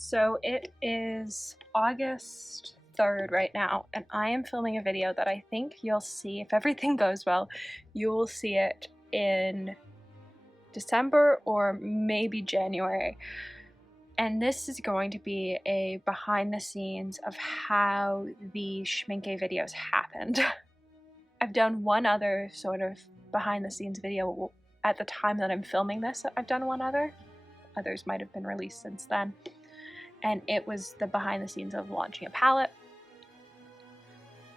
So it is August 3rd right now, and I am filming a video that I think you'll see, if everything goes well, you will see it in December or maybe January. And this is going to be a behind the scenes of how the Schmincke videos happened. I've done one other sort of behind the scenes video at the time that I'm filming this. I've done one other. Others might have been released since then. And it was the behind the scenes of launching a palette.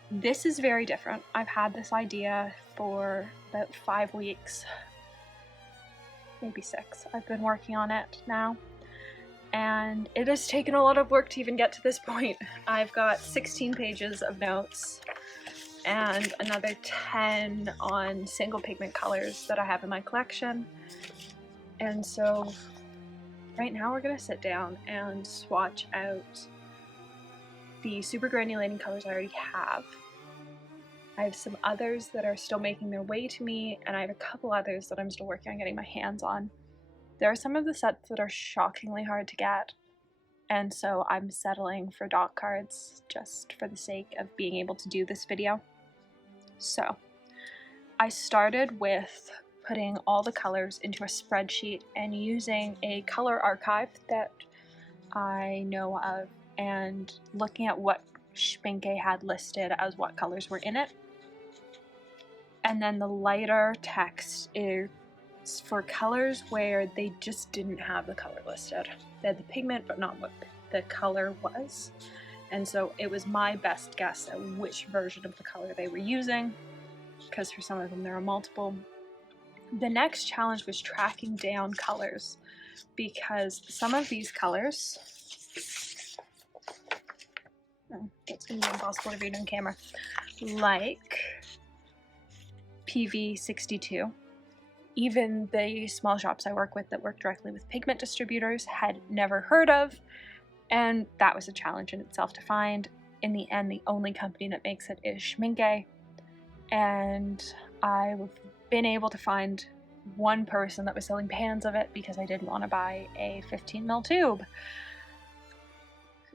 This is very different. I've had this idea for about 5 weeks, maybe 6. I've been working on it now, and it has taken a lot of work to even get to this point. I've got 16 pages of notes and another 10 on single pigment colors that I have in my collection. And so right now we're gonna sit down and swatch out the Supergranulating colors I already have. I have some others that are still making their way to me, and I have a couple others that I'm still working on getting my hands on. There are some of the sets that are shockingly hard to get, and so I'm settling for dot cards just for the sake of being able to do this video. So I started with putting all the colors into a spreadsheet and using a color archive that I know of and looking at what Schmincke had listed as what colors were in it. And then the lighter text is for colors where they just didn't have the color listed. They had the pigment but not what the color was. And so it was my best guess at which version of the color they were using, because for some of them there are multiple. The next challenge was tracking down colors, because some of these colors, that's going to be impossible to read on camera, like PV62, even the small shops I work with that work directly with pigment distributors had never heard of, and that was a challenge in itself to find. In the end, the only company that makes it is Schmincke, and I've been able to find one person that was selling pans of it because I didn't want to buy a 15 ml tube.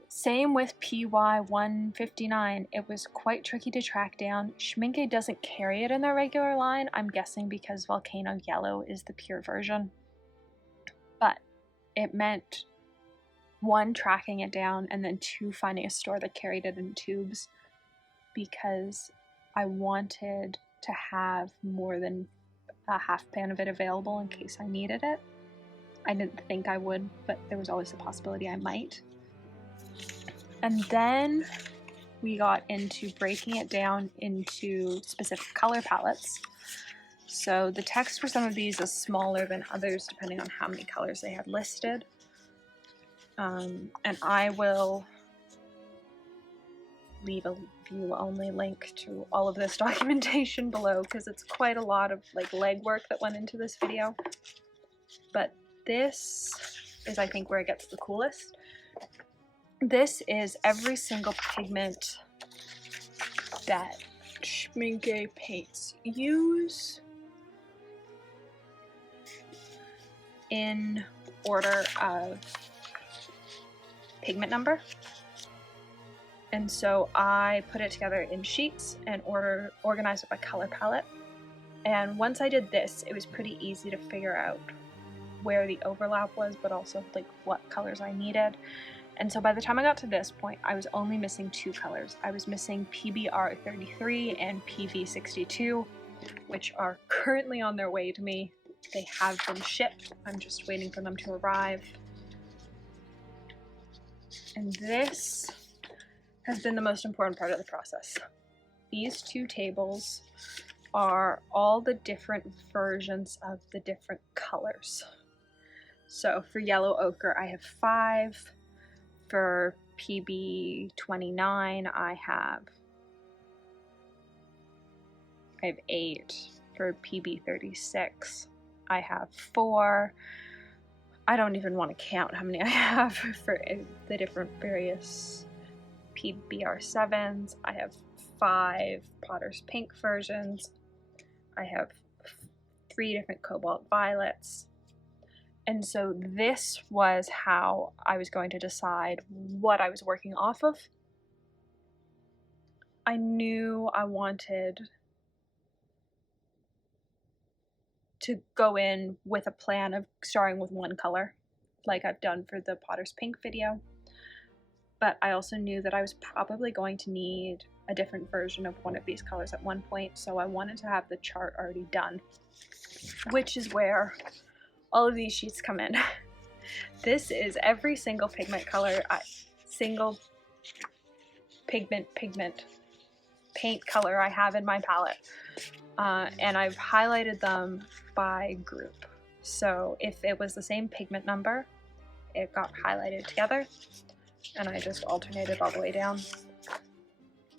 Same with PY159, it was quite tricky to track down. Schmincke doesn't carry it in their regular line, I'm guessing because Volcano Yellow is the pure version. But it meant 1, tracking it down, and then 2, finding a store that carried it in tubes, because I wanted to have more than a half pan of it available in case I needed it. I didn't think I would, but there was always a possibility I might. And then we got into breaking it down into specific color palettes. So the text for some of these is smaller than others depending on how many colors they had listed. And I will leave a view-only link to all of this documentation below, because it's quite a lot of legwork that went into this video. But this is, I think, where it gets the coolest. This is every single pigment that Schmincke paints use in order of pigment number. And so I put it together in sheets and organized it by color palette. And once I did this, it was pretty easy to figure out where the overlap was, but also what colors I needed. And so by the time I got to this point, I was only missing 2 colors. I was missing PBR33 and PV62, which are currently on their way to me. They have been shipped. I'm just waiting for them to arrive. And this has been the most important part of the process. These 2 tables are all the different versions of the different colors. So for yellow ochre, I have 5. For PB29, I have 8. For PB36, I have 4. I don't even want to count how many I have for the different various PBR7s. I have 5 Potter's Pink versions. I have 3 different cobalt violets. And so this was how I was going to decide what I was working off of. I knew I wanted to go in with a plan of starting with one color, like I've done for the Potter's Pink video. But I also knew that I was probably going to need a different version of one of these colors at one point, so I wanted to have the chart already done, which is where all of these sheets come in. This is every single pigment color, single pigment paint color I have in my palette, and I've highlighted them by group. So if it was the same pigment number, it got highlighted together, and I just alternated all the way down.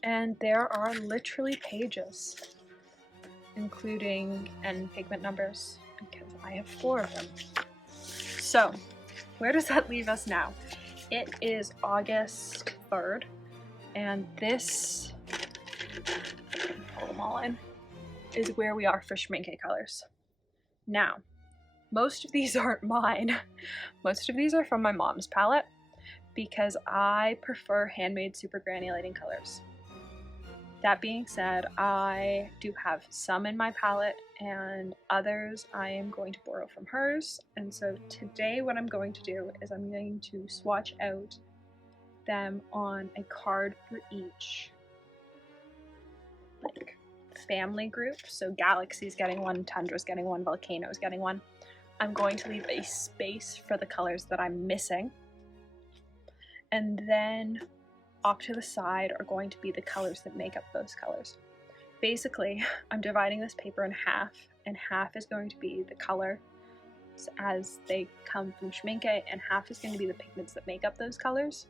And there are literally pages, including N pigment numbers, because I have 4 of them. So where does that leave us now? It is August 3rd, and this, pull them all in, is where we are for Schmincke colors. Now, most of these aren't mine. Most of these are from my mom's palette, because I prefer handmade supergranulating colors. That being said, I do have some in my palette, and others I am going to borrow from hers. And so today what I'm going to do is I'm going to swatch out them on a card for each like family group. So Galaxy's getting one, Tundra's getting one, Volcano's getting one. I'm going to leave a space for the colors that I'm missing. And then off to the side are going to be the colors that make up those colors. Basically, I'm dividing this paper in half, and half is going to be the color as they come from Schmincke, and half is going to be the pigments that make up those colors.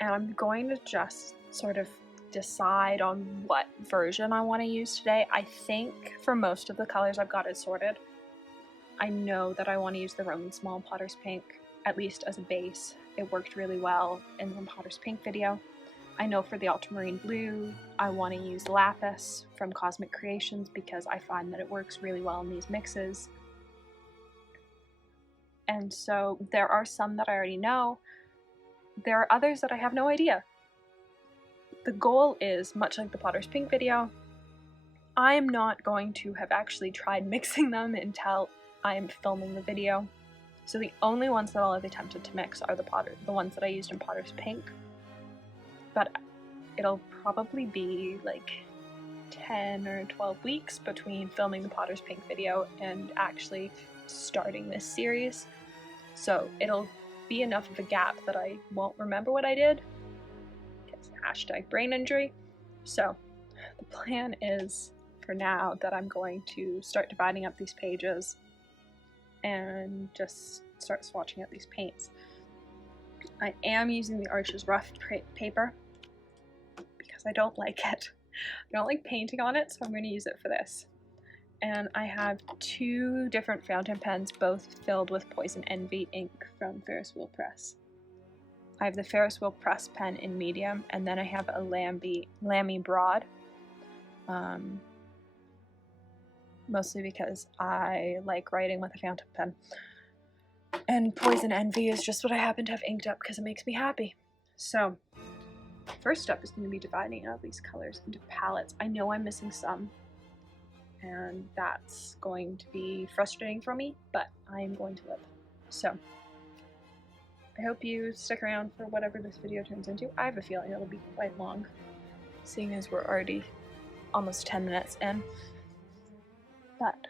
And I'm going to just sort of decide on what version I want to use today. I think for most of the colors I've got it sorted. I know that I want to use the Roman Small Potter's Pink, at least as a base. It worked really well in the Potter's Pink video. I know for the Ultramarine Blue, I want to use Lapis from Cosmic Creations because I find that it works really well in these mixes. And so there are some that I already know. There are others that I have no idea. The goal is, much like the Potter's Pink video, I'm not going to have actually tried mixing them until I'm filming the video. So the only ones that I'll have attempted to mix are the ones that I used in Potter's Pink. But it'll probably be like 10 or 12 weeks between filming the Potter's Pink video and actually starting this series. So it'll be enough of a gap that I won't remember what I did. Because hashtag brain injury. So the plan is, for now, that I'm going to start dividing up these pages and just start swatching out these paints. I am using the Arches Rough paper because I don't like it. I don't like painting on it, so I'm going to use it for this. And I have 2 different fountain pens, both filled with Poison Envy ink from Ferris Wheel Press. I have the Ferris Wheel Press pen in medium, and then I have a Lamy Broad. Mostly because I like writing with a fountain pen. And Poison Envy is just what I happen to have inked up because it makes me happy. So, first step is going to be dividing out these colors into palettes. I know I'm missing some, and that's going to be frustrating for me, but I'm going to live. So, I hope you stick around for whatever this video turns into. I have a feeling it'll be quite long, seeing as we're already almost 10 minutes in. But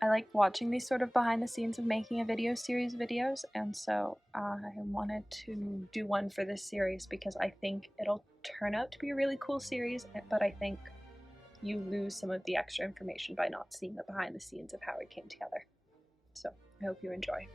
I like watching these sort of behind the scenes of making a video series videos, and so I wanted to do one for this series because I think it'll turn out to be a really cool series, but I think you lose some of the extra information by not seeing the behind the scenes of how it came together. So I hope you enjoy.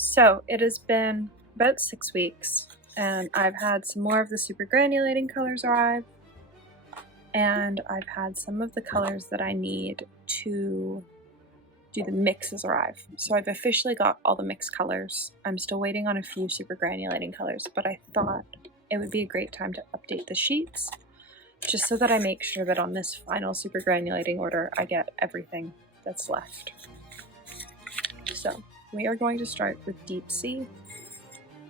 So it has been about 6 weeks, and I've had some more of the Supergranulating colors arrive, and I've had some of the colors that I need to do the mixes arrive. So I've officially got all the mixed colors. I'm still waiting on a few Supergranulating colors, but I thought it would be a great time to update the sheets, just so that I make sure that on this final Supergranulating order I get everything that's left. So we are going to start with Deep Sea.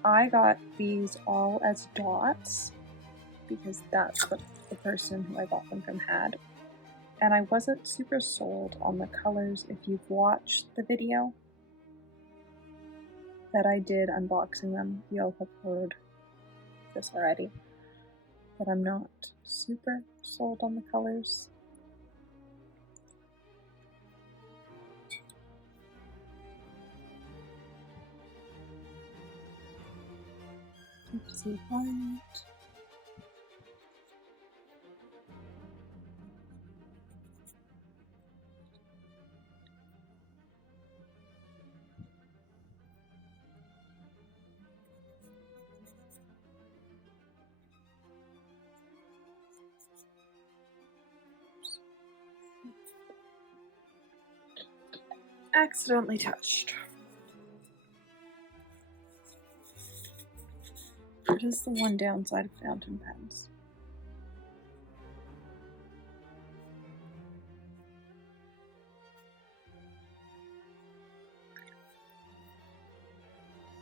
I got these all as dots because that's what the person who I bought them from had. And I wasn't super sold on the colors. If you've watched the video that I did unboxing them, you'll have heard this already. But I'm not super sold on the colors. Deep Sea Violet. Accidentally touched. It is the one downside of fountain pens.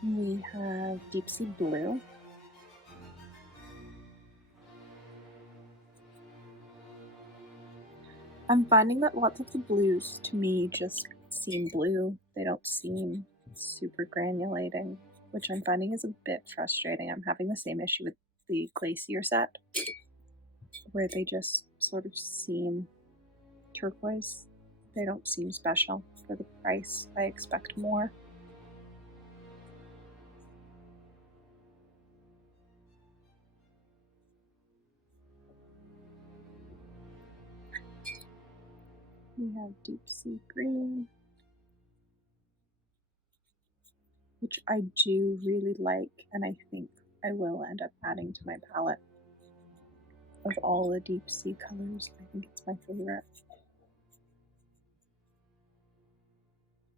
We have Deep Sea Blue. I'm finding that lots of the blues to me just seem blue. They don't seem Supergranulating, which I'm finding is a bit frustrating. I'm having the same issue with the Glacier set, where they just sort of seem turquoise. They don't seem special for the price. I expect more. We have Deep Sea Green, which I do really like, and I think I will end up adding to my palette. Of all the Deep Sea colors, I think it's my favorite.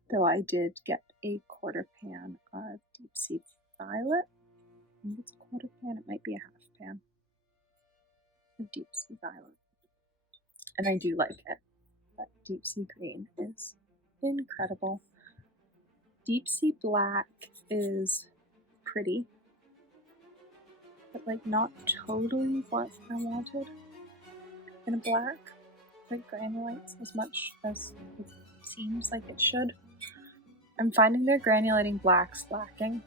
Though I did get a quarter pan of Deep Sea Violet. I think it's a quarter pan, it might be a half pan of Deep Sea Violet. And I do like it. But Deep Sea Green is incredible. Deep Sea Black is pretty, but like not totally what I wanted in a black. Like granulates as much as it seems like it should. I'm finding their granulating blacks lacking,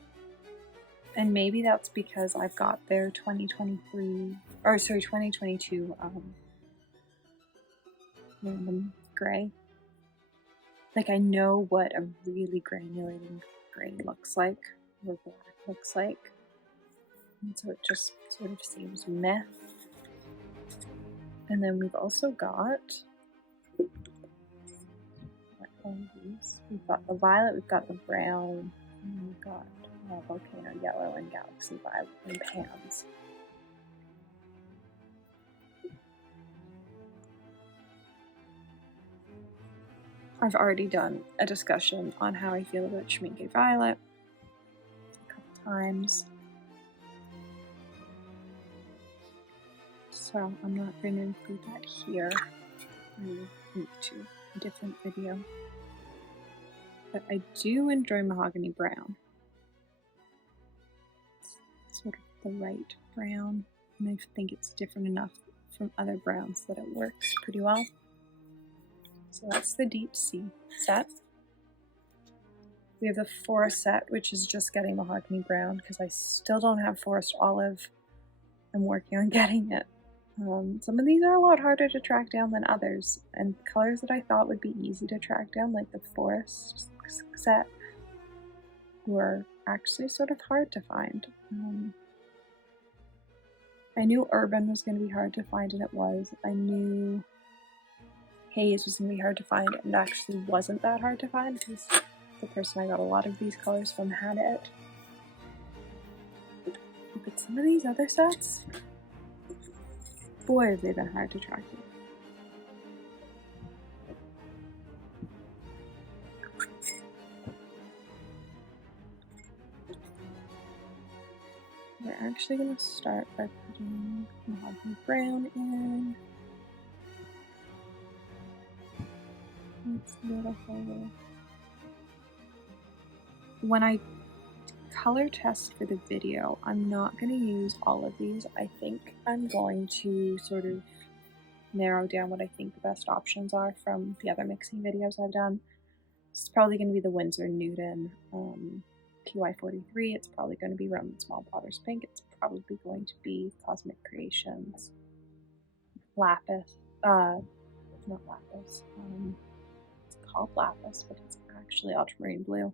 and maybe that's because I've got their 2022 random gray. Like I know what a really granulating gray looks like, or black looks like, and so it just sort of seems meh. And then we've also got we've got the violet, we've got the brown, and we've got volcano yellow and galaxy violet and pans. I've already done a discussion on how I feel about Schmincke Violet a couple times, so I'm not going to include that here. I will link to a different video. But I do enjoy Mahogany Brown. It's sort of the right brown, and I think it's different enough from other browns that it works pretty well. So that's the Deep Sea set. We have the Forest set, which is just getting Mahogany Brown because I still don't have Forest Olive. I'm working on getting it. Some of these are a lot harder to track down than others, and colors that I thought would be easy to track down, like the Forest set, were actually sort of hard to find. I knew Urban was going to be hard to find, and it was. I knew Haze was going to be hard to find, and it actually wasn't that hard to find because the person I got a lot of these colors from had it. But some of these other sets, boy, have they been hard to track down. We're actually going to start by putting mahogany brown in. It's beautiful. When I color test for the video, I'm not going to use all of these. I think I'm going to sort of narrow down what I think the best options are from the other mixing videos I've done. It's probably going to be the Winsor Newton PY43. It's probably going to be Roman Small Potter's Pink. It's probably going to be Cosmic Creations Lapis. Not Lapis. It's called Lapis, but it's actually Ultramarine Blue.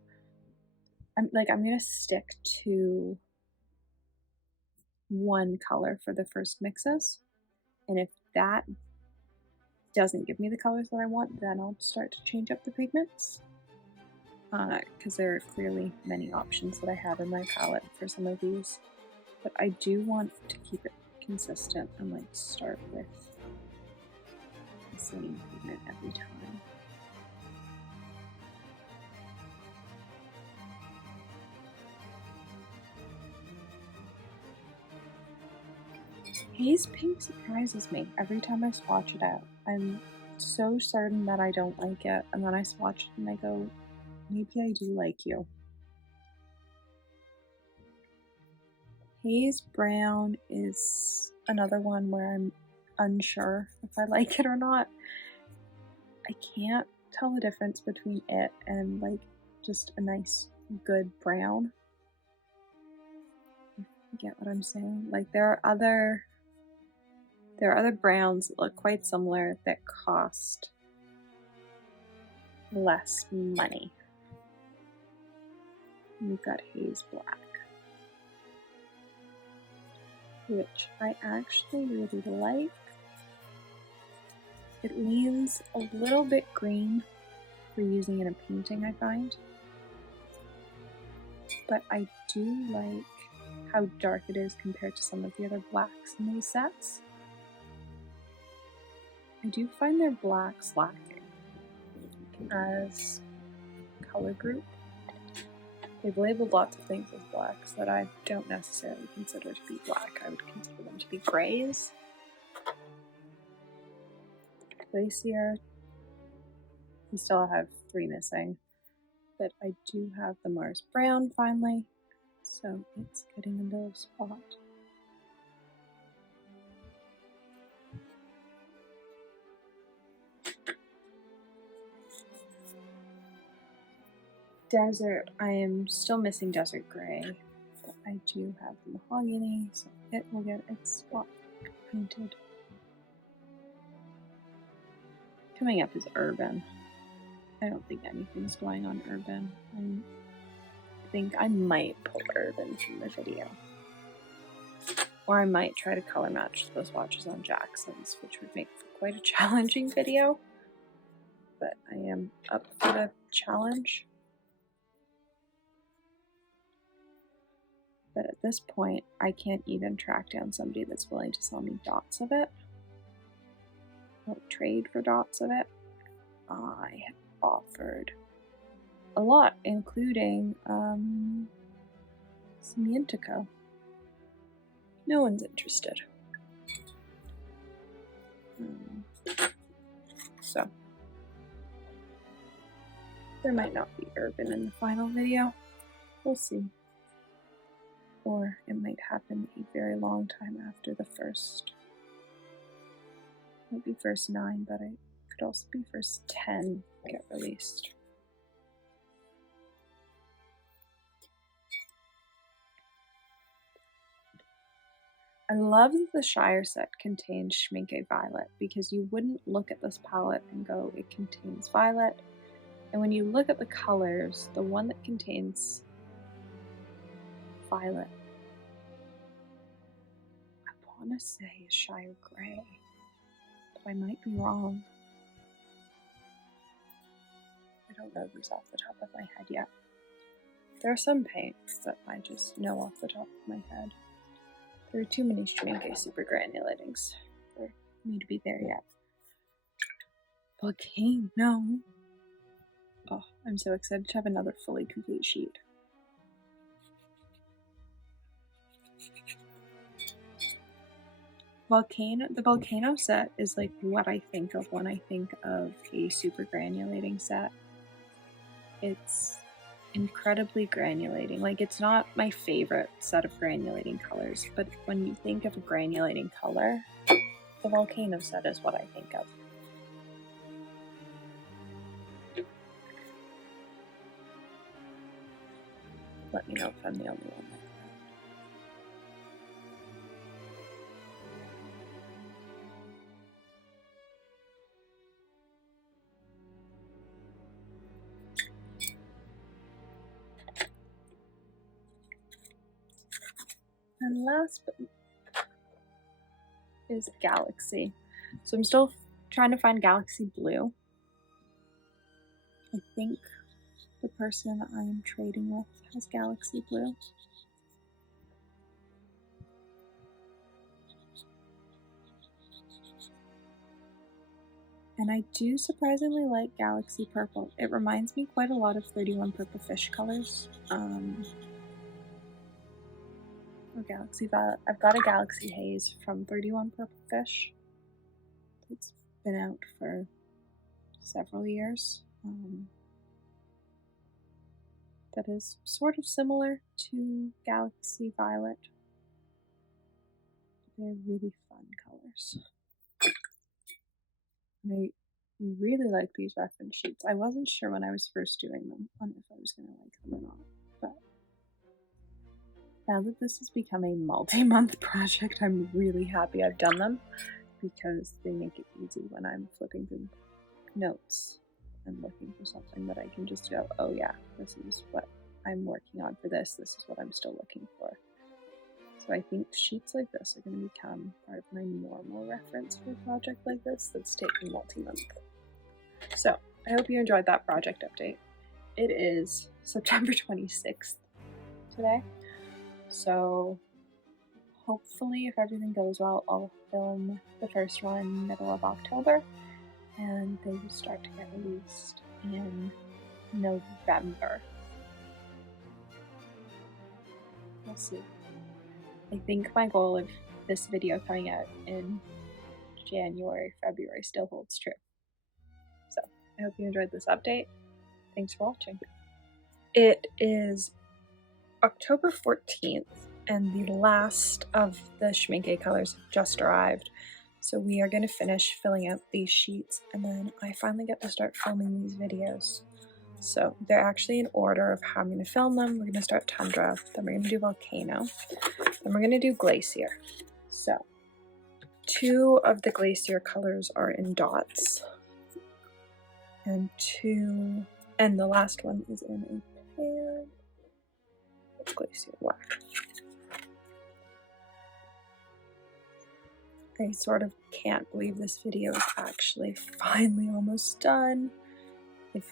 I'm going to stick to one color for the first mixes, and if that doesn't give me the colors that I want, then I'll start to change up the pigments, because there are clearly many options that I have in my palette for some of these, but I do want to keep it consistent and like start with the same pigment every time. Haze Pink surprises me every time I swatch it out. I'm so certain that I don't like it, and then I swatch it and I go, maybe I do like you. Haze Brown is another one where I'm unsure if I like it or not. I can't tell the difference between it and like just a nice, good brown. You get what I'm saying? Like there are other browns that look quite similar that cost less money. We've got Haze Black, which I actually really like. It leans a little bit green for using in a painting, I find. But I do like how dark it is compared to some of the other blacks in these sets. I do find their blacks lacking as color group. They've labeled lots of things as blacks that I don't necessarily consider to be black. I would consider them to be grays. Glacier, we still have 3 missing, but I do have the Mars Brown finally, so it's getting into a spot. Desert, I am still missing Desert Gray, but I do have the Mahogany, so it will get its spot painted. Coming up is Urban. I don't think anything's going on Urban. I think I might pull Urban from the video. Or I might try to color match those swatches on Jackson's, which would make for quite a challenging video. But I am up for the challenge. But at this point, I can't even track down somebody that's willing to sell me dots of it. Or trade for dots of it. I have offered a lot, including Schmincke. No one's interested. So, there might not be Urban in the final video. We'll see. Or it might happen a very long time after the first. It might be first 9, but it could also be first 10 get released. I love that the Shire set contains Schmincke Violet, because you wouldn't look at this palette and go, it contains violet. And when you look at the colors, the one that contains violet, I want to say is Shire Gray, but I might be wrong. But don't know these off the top of my head yet. There are some paints that I just know off the top of my head. There are too many Schmincke Supergranulatings for me to be there yet. Volcano! Oh, I'm so excited to have another fully complete sheet. The Volcano set is like what I think of when I think of a Supergranulating set. It's incredibly granulating. Like, it's not my favorite set of granulating colors, but when you think of a granulating color, the Volcano set is what I think of. Let me know if I'm the only one like that. And last but is Galaxy. So I'm still trying to find Galaxy Blue. I think the person I'm trading with has Galaxy Blue. And I do surprisingly like Galaxy Purple. It reminds me quite a lot of 31 Purple Fish colors. Or Galaxy Violet. I've got a Galaxy Haze from 31 Purple Fish. It's been out for several years. That is sort of similar to Galaxy Violet. They're really fun colors. I really like these reference sheets. I wasn't sure when I was first doing them on if I was going to like them or not, but now that this has become a multi-month project, I'm really happy I've done them because they make it easy when I'm flipping through notes and looking for something that I can just go, oh yeah, this is what I'm working on for this. This is what I'm still looking for. So I think sheets like this are going to become part of my normal reference for a project like this that's taking multi-month. So I hope you enjoyed that project update. It is September 26th today. So hopefully, if everything goes well, I'll film the first one middle of October, and they will start to get released in November. We'll see. I think my goal of this video coming out in January, February still holds true. So I hope you enjoyed this update. Thanks for watching. It is October 14th, and the last of the Schmincke colors just arrived. So we are going to finish filling out these sheets, and then I finally get to start filming these videos. So they're actually in order of how I'm going to film them. We're going to start Tundra, then we're going to do Volcano, then we're going to do Glacier. So 2 of the Glacier colors are in dots, and the last one is in a pan. Glacier Black. I sort of can't believe this video is actually finally almost done. If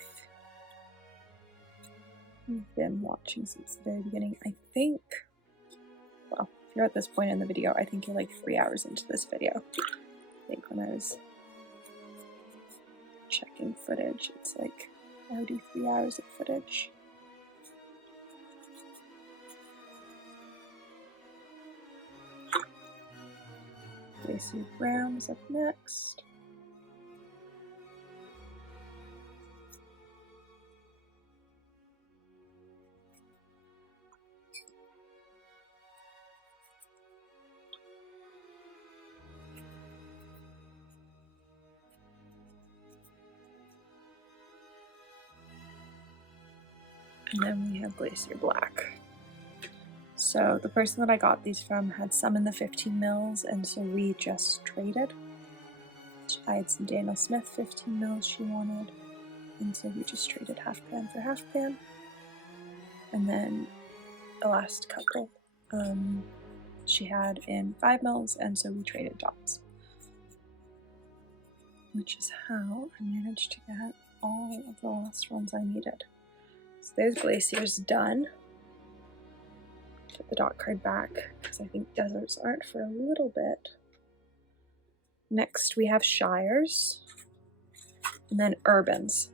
you've been watching since the very beginning, I think, well, if you're at this point in the video, I think you're like 3 hours into this video. I think when I was checking footage, it's like already 3 hours of footage. Glacier Brown is up next. And then we have Glacier Black. So the person that I got these from had some in the 15 mils, and so we just traded. I had some Daniel Smith 15 mils she wanted, and so we just traded half pan for half pan. And then the last couple she had in 5 mils, and so we traded dots. Which is how I managed to get all of the last ones I needed. So there's Glacier's done. Put the dot card back because I think deserts aren't for a little bit. Next we have Shires, and then Urbans.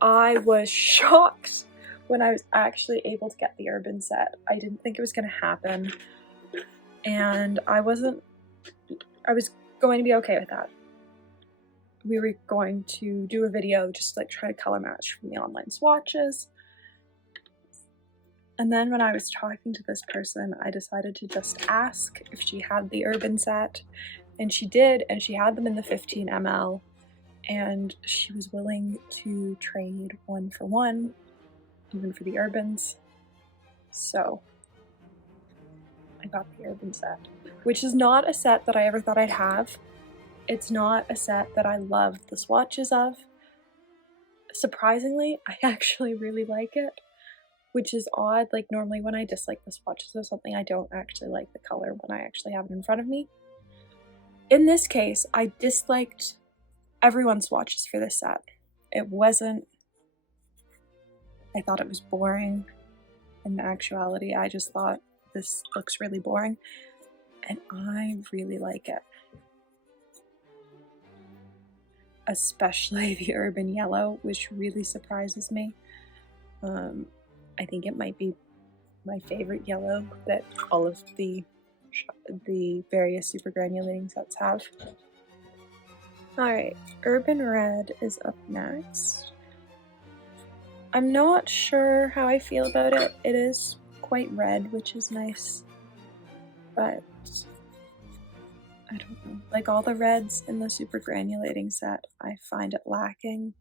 I was shocked when I was actually able to get the urban set. I didn't think it was going to happen, and I was going to be okay with that. We were going to do a video just like try to color match from the online swatches. And then when I was talking to this person, I decided to just ask if she had the urban set, and she did, and she had them in the 15 ml, and she was willing to trade 1 for 1, even for the urbans. So I got the urban set, which is not a set that I ever thought I'd have. It's not a set that I love the swatches of. Surprisingly, I actually really like it, which is odd. Like normally when I dislike the swatches of something, I don't actually like the color when I actually have it in front of me. In this case, I disliked everyone's swatches for this set. It wasn't, I thought it was boring. In actuality, I just thought this looks really boring, and I really like it. Especially the urban yellow, which really surprises me. I think it might be my favorite yellow that all of the various Supergranulating sets have. Alright, Urban Red is up next. I'm not sure how I feel about it. It is quite red, which is nice, but I don't know. Like all the reds in the Supergranulating set, I find it lacking.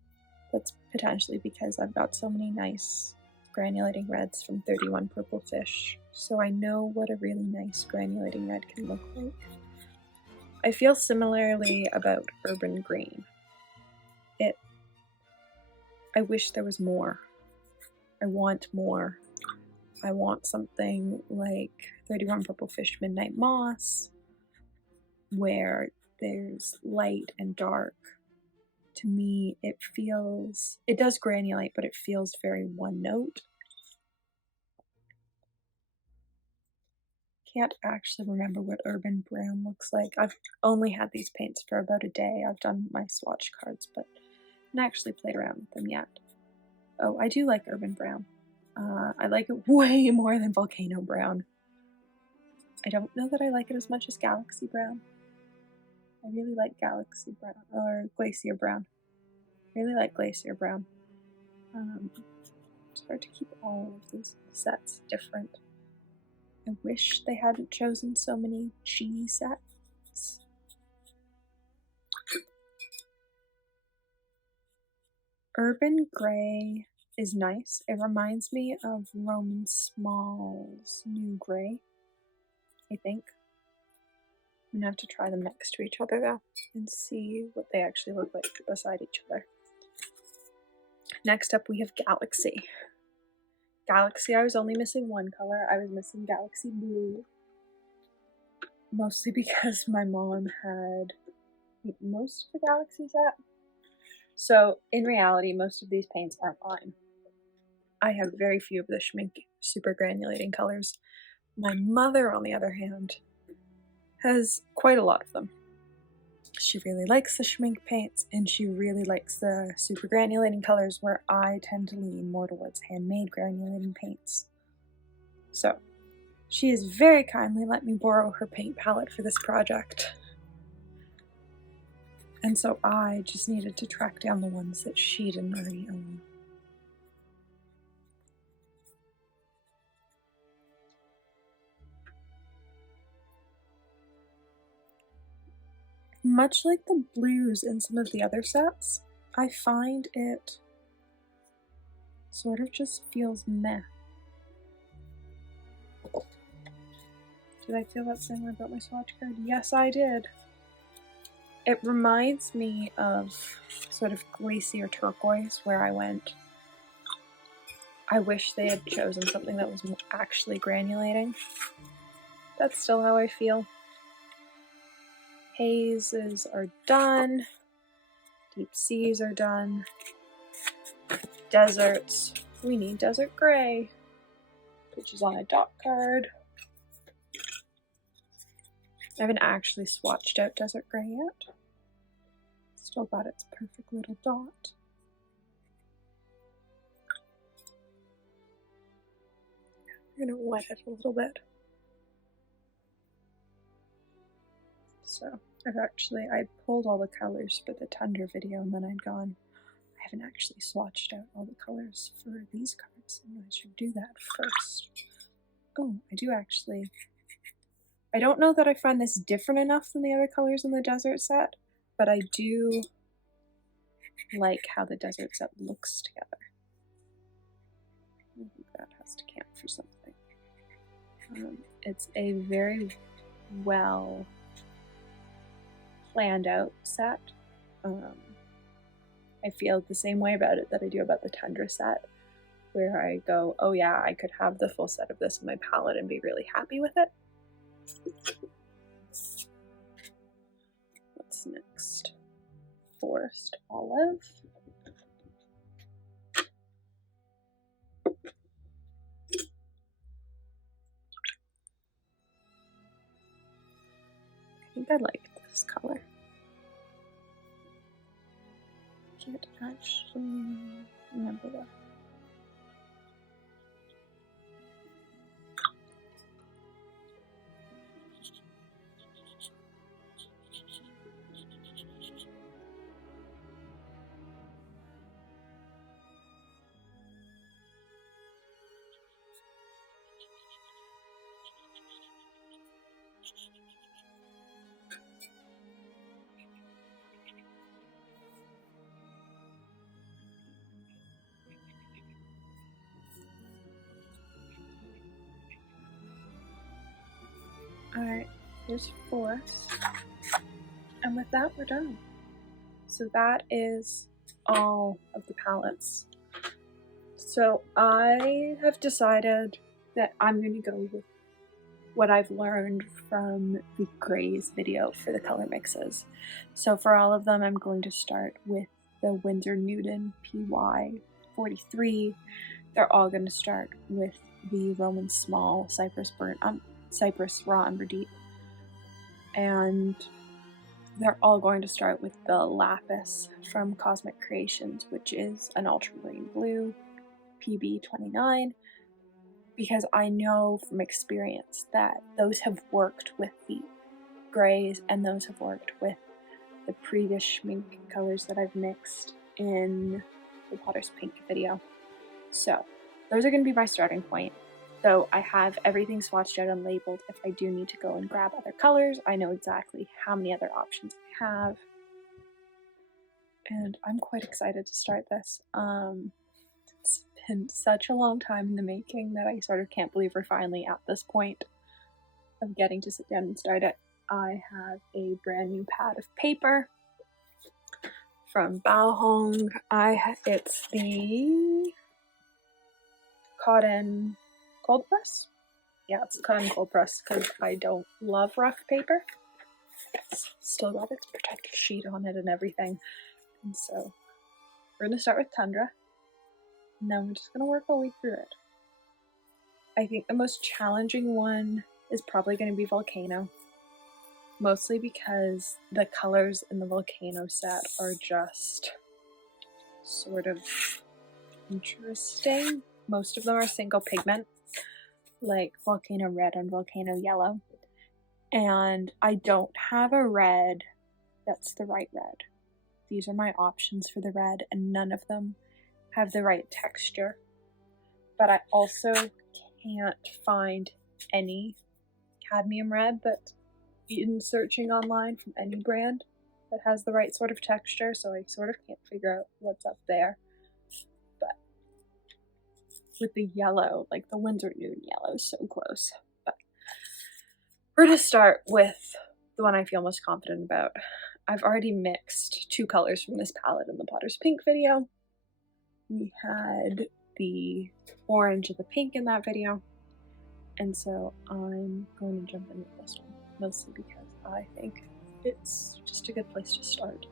That's potentially because I've got so many nice granulating reds from 31 Purple Fish, so I know what a really nice granulating red can look like. I feel similarly about Urban Green. I wish there was more. I want more. I want something like 31 Purple Fish Midnight Moss, where there's light and dark. To me, it does granulate, but it feels very one note. Can't actually remember what Urban Brown looks like. I've only had these paints for about a day. I've done my swatch cards, but haven't actually played around with them yet. Oh, I do like Urban Brown. I like it way more than Volcano Brown. I don't know that I like it as much as Galaxy Brown. I really like Galaxy Brown, or Glacier Brown. I really like Glacier Brown. It's hard to keep all of these sets different. I wish they hadn't chosen so many G sets. Urban Gray is nice. It reminds me of Roman Small's New Gray, I think. I'm gonna have to try them next to each other though and see what they actually look like beside each other. Next up we have Galaxy. Galaxy, I was only missing one color. I was missing Galaxy Blue. Mostly because my mom had most of the Galaxy set. So in reality, most of these paints are mine. I have very few of the Schmincke Supergranulating colors. My mother, on the other hand, has quite a lot of them. She really likes the Schmincke paints, and she really likes the Supergranulating colors, where I tend to lean more towards handmade granulating paints. So, she has very kindly let me borrow her paint palette for this project. And so I just needed to track down the ones that she didn't already own. Much like the blues in some of the other sets, I find it sort of just feels meh. Did I feel that same way about my swatch card? Yes, I did. It reminds me of sort of Glacier Turquoise, where I went, I wish they had chosen something that was actually granulating. That's still how I feel. Hazes are done. Deep Seas are done. deserts, we need desert gray, which is on a dot card. I haven't actually swatched out desert gray yet. Still got its perfect little dot. I'm gonna wet it a little bit. So I pulled all the colors for the Tundra video, and then I haven't actually swatched out all the colors for these cards, and I should do that first. Oh, I don't know that I find this different enough than the other colors in the desert set, but I do like how the desert set looks together. I think that has to count for something. It's a very well planned out set. I feel the same way about it that I do about the Tundra set, where I go, oh yeah, I could have the full set of this in my palette and be really happy with it. What's next? Forest Olive. I think I like this color. Can't actually remember that. Alright, here's forest. And with that, we're done. So that is all of the palettes. So I have decided that I'm going to go with what I've learned from the grays video for the color mixes. So for all of them, I'm going to start with the Winsor Newton PY 43. They're all going to start with the Roman Small Cypress Raw Umber Deep. And they're all going to start with the Lapis from Cosmic Creations, which is an ultramarine blue, PB 29, because I know from experience that those have worked with the grays and those have worked with the previous Schmincke colors that I've mixed in the Potter's Pink video. So those are going to be my starting point. So I have everything swatched out and labeled. If I do need to go and grab other colors, I know exactly how many other options I have. And I'm quite excited to start this. It's been such a long time in the making that I sort of can't believe we're finally at this point of getting to sit down and start it. I have a brand new pad of paper from Baohong. It's the cotton cold press. Yeah, it's cotton cold press because I don't love rough paper. It's still got its protective sheet on it and everything. And so we're going to start with Tundra. And then we're just going to work our way through it. I think the most challenging one is probably going to be Volcano. Mostly because the colors in the Volcano set are just sort of interesting. Most of them are single pigment, like Volcano Red and Volcano Yellow. And I don't have a red that's the right red. These are my options for the red, and none of them have the right texture. But I also can't find any cadmium red that in searching online from any brand that has the right sort of texture, so I sort of can't figure out what's up there. But with the yellow, like the Winsor Newton yellow is so close. But we're going to start with the one I feel most confident about. I've already mixed two colors from this palette in the Potter's Pink video. We had the orange and the pink in that video, and so I'm going to jump in with this one, mostly because I think it's just a good place to start.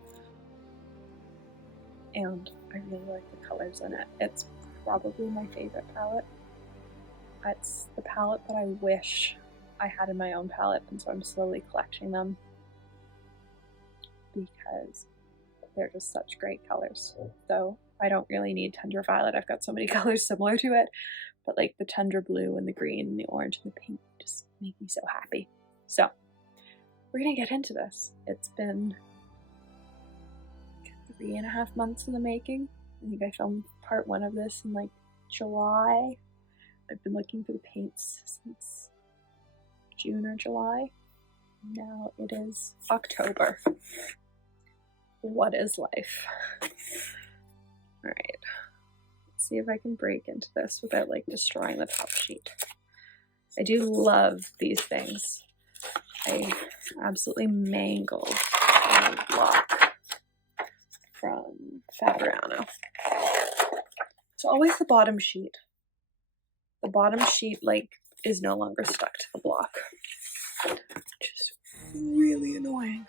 and I really like the colors in it. It's probably my favorite palette. It's the palette that I wish I had in my own palette, and so I'm slowly collecting them because they're just such great colors. Though I don't really need Tundra Violet, I've got so many colors similar to it, but like the Tundra Blue and the green and the orange and the pink just make me so happy. So we're gonna get into this. It's been 3.5 months in the making. I think I filmed part 1 of this in like July. I've been looking for the paints since June or July. Now it is October. What is life? Alright, let's see if I can break into this without like destroying the top sheet. I do love these things. I absolutely mangled the block from Fabriano. It's always the bottom sheet. The bottom sheet like is no longer stuck to the block, which is really annoying.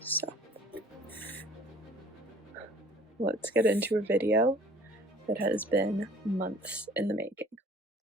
So let's get into a video that has been months in the making.